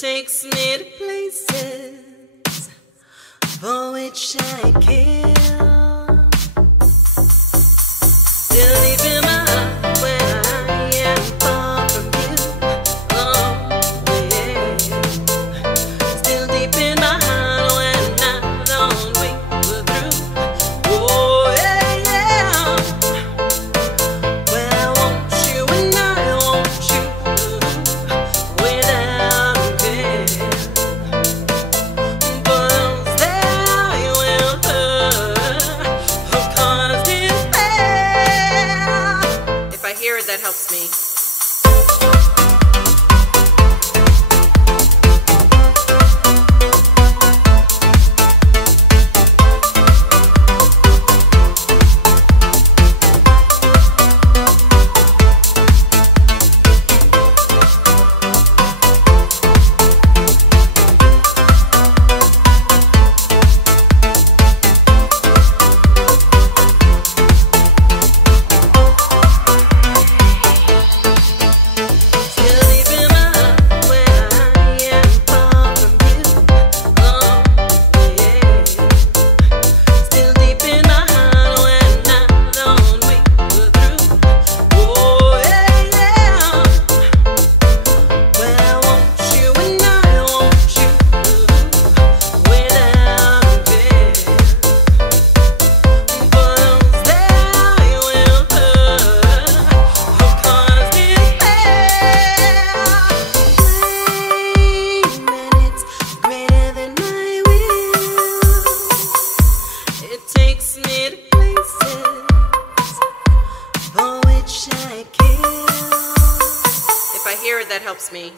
takes me to places for which I kill. Still deep in my heart when I am far from you. Oh yeah. Still deep in my heart when I don't wait we're through. Oh yeah. Well, I want you and I want you without a care. But those that I will hurt, of course despair. If I hear it, that helps me. If I hear it, that helps me.